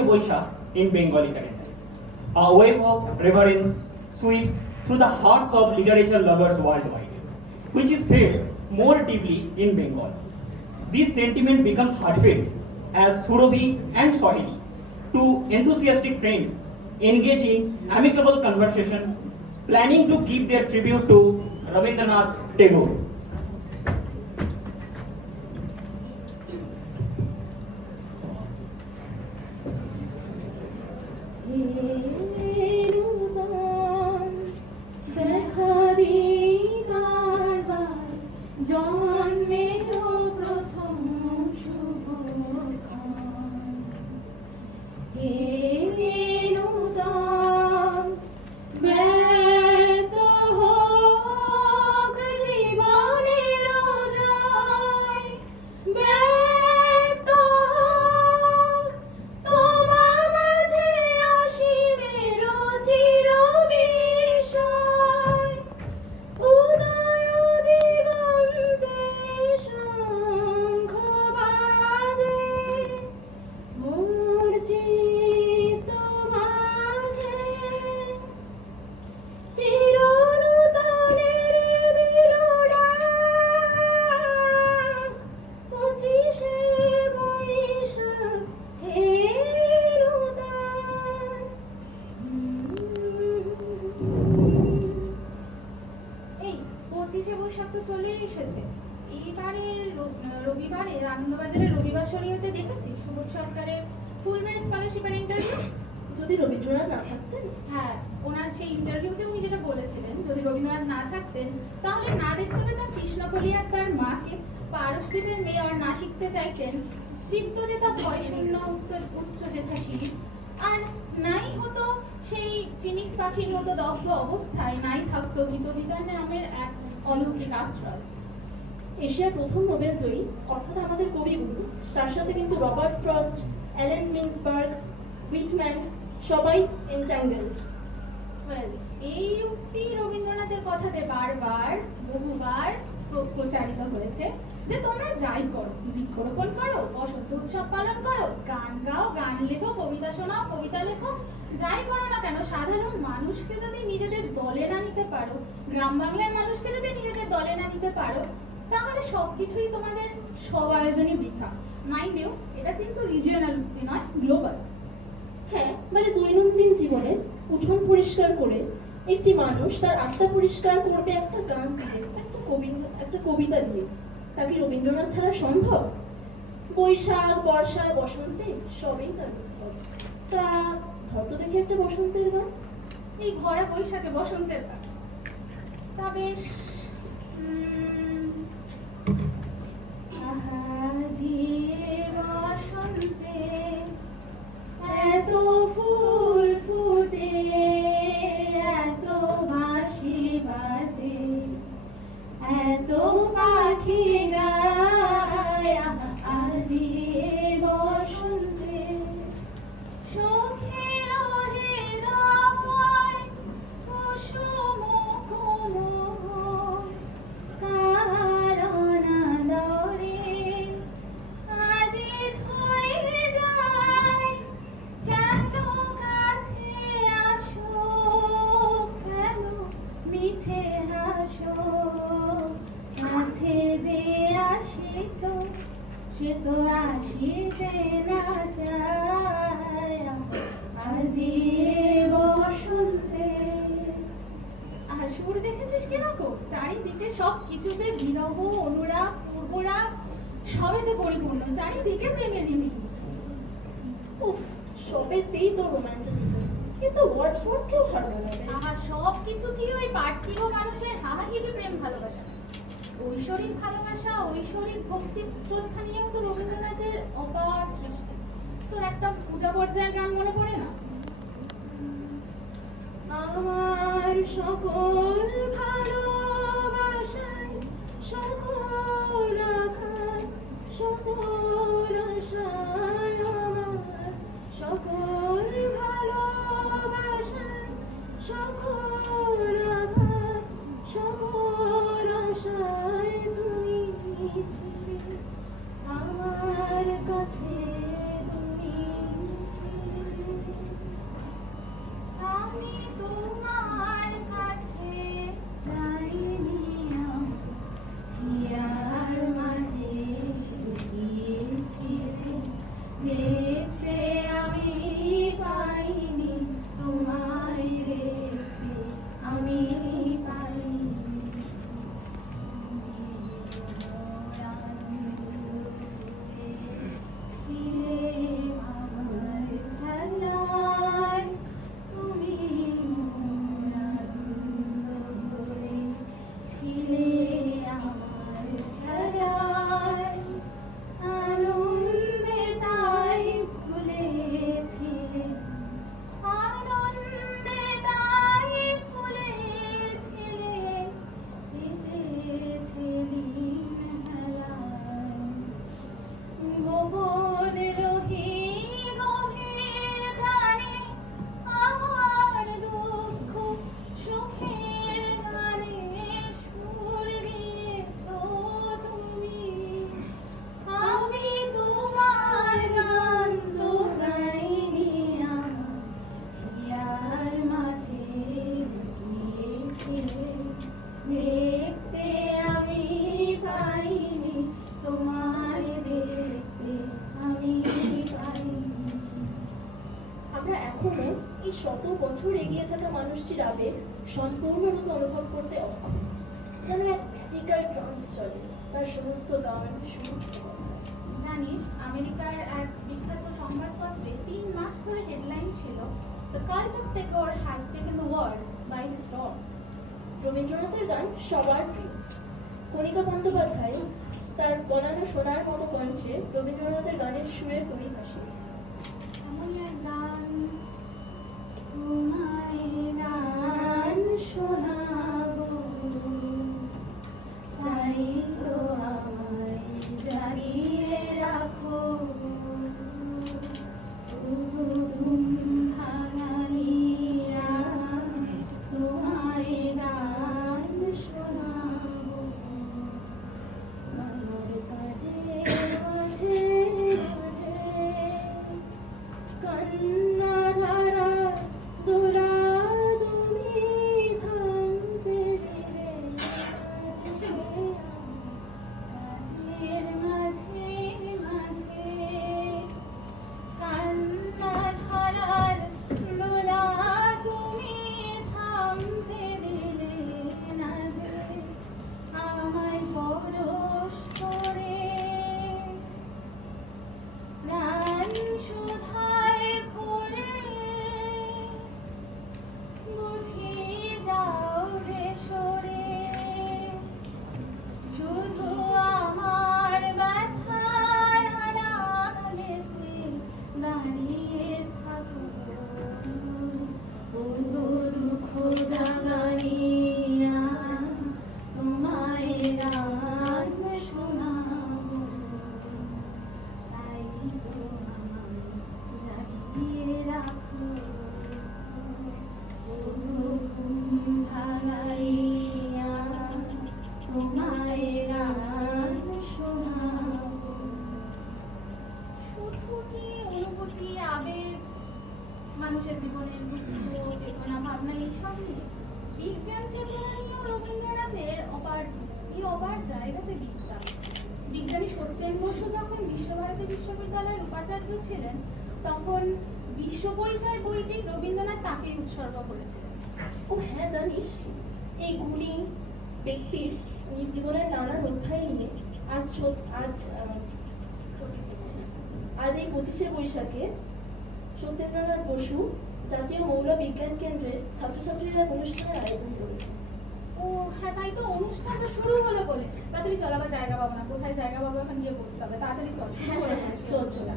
Pochishe Boishakh in Bengali calendar. A wave of reverence sweeps through the hearts of literature lovers worldwide, which is felt more deeply in Bengal. This sentiment becomes heartfelt as Surabhi and Sohini, two enthusiastic friends, engage in amicable conversation, planning to give their tribute to Rabindranath Tagore. স্কলারশিপের interview যদি রবীন্দ্রনাথ না থাকতেন? হ্যাঁ ওনার সেই ইন্টারভিউতে উনি যেটা বলেছিলেন যদি রবীন্দ্রনাথ না থাকতেন তাহলে না দেখতে পেতাম কৃষ্ণকলি আর তার মাকে। পারসদ্বীপের মেয়ে আর না শিখতে চাইতেন চিত্ত যেতা ভয় শূন্য উচ্চ যেথা শীত আর নাই হতো সেই ফিনিক্স পাখির মতো দগ্ধ অবস্থায় নাই থাকতো গীতবিতার নামের এক অলৌকিক আশ্রয়। এশিয়ার প্রথম নোবেল জয়ী অর্থাৎ আমাদের কবিগুরু তার সাথে কিন্তু Robert Frost Allen Ginsberg Whitman সবাই এন্ট্যাঙ্গেলড এই উক্তি রবীন্দ্রনাথের কথাতে বারবার, বহুবার প্র- প্রচারিত হয়েছে যে তোমরা যাই করো, বৃক্ষরোপণ করো, বসন্ত উৎসব পালন করো, গান গাও, গান লেখো, কবিতা শোনাও, কবিতা লেখো, যাই করো না কেন, সাধারণ মানুষকে যদি নিজেদের দলে না নিতে পারো, গ্রাম বাংলার মানুষকে যদি নিজেদের দলে না নিতে পারো তাহলে সবকিছুই তোমাদের সব আয়োজনই বৃথা। মাইন্ড ইউ এটা কিন্তু রিজিওনাল উক্তি নয় গ্লোবাল হ্যাঁ মানে দৈনন্দিন জীবনে উঠোন পরিষ্কার করে একটি মানুষ তার আত্মা পরিষ্কার করবে একটা গান দিয়ে একটা কবিতা একটা কবিতা দিয়ে। তা কি রবীন্দ্রনাথ ছাড়া সম্ভব? বৈশাখ বর্ষা বসন্তে সবই তার তা ধর তো দেখি একটা বসন্তের গান। এই ভরা বৈশাখে বসন্তের গান। তা বেশ আহাজি বসন্তে এত ফুল সে তো আসিতে না চায়। আজি বসন্তে আহা সুর দেখেছিস কীরকম চারিদিকে সব কিছুতে বিরহ অনুরাগ পূর্বরাগ সবেতে পরিপূর্ণ চারিদিকে প্রেমের ইঙ্গিত উফ সবেতেই তো রোম্যান্টিসিজম কিন্তু ওয়ার্ডসওয়ার্থকেও ভালো লাগে আহা সব কিছু কি ওই পার্থিব মানুষের হাহাহিরি প্রেম ভালোবাসা। ঐশ্বরিক ভালোবাসা, ঐশ্বরিক ভক্তি, শ্রদ্ধা নিয়েও তো রবীন্দ্রনাথের অপার সৃষ্টি। তোর একটা পূজা পর্যায়ের গান মনে পড়ে না? আমার সকল ভালোবাসায় সকল সকল সকল থাকা মানুষটির আবেগ সম্পূর্ণরূপে অনুভব করতে অক্ষম। যেন এক ম্যাজিক্যাল ট্রান্স চলে তার সমস্ত গান সুর জানিস আমেরিকার এক বিখ্যাত সংবাদপত্রে তিন মাস ধরে হেডলাইন ছিল the cult of Tagore has taken the world by his dog রবীন্দ্রনাথের গান সবার প্রিয়। কণিকা বন্দ্যোপাধ্যায় তার বলানো শোনার মতো কণ্ঠে রবীন্দ্রনাথের গানের সুরের তৈরি ভাসিয়েছে এমন এক গান শোনাবো। তাই তো মানুষের জীবনের দুঃখ চেতনা ভাবনা এইসব নিয়ে বিজ্ঞান চেতনা নিয়েও রবীন্দ্রনাথের অপার এই অপার জায়গাতে বিস্তার। বিজ্ঞানী সত্যেন বসু যখন বিশ্বভারতী বিশ্ববিদ্যালয়ের উপাচার্য ছিলেন তখন বিশ্ব পরিচয় বইটি রবীন্দ্রনাথ তাকেই উৎসর্গ করেছিলেন। ও হ্যাঁ জানিস এই গুণী ব্যক্তির জীবনের নানান অধ্যায় নিয়ে আজ আজ আহ, আজ এই পঁচিশে বৈশাখে সত্যেন্দ্রনাথ বসু জাতীয় মৌল বিজ্ঞান কেন্দ্রের ছাত্রছাত্রীরা অনুষ্ঠানের আয়োজন করেছে। ও হ্যাঁ তাই তো অনুষ্ঠান তো শুরু হলো বলে তাড়াতাড়ি চল আবার জায়গা পাবো না। কোথায় জায়গা পাবো? এখন গিয়ে বসতে হবে। তাড়াতাড়ি চল শুরু হ্যাঁ হলো হ্যাঁ মনে চল চল।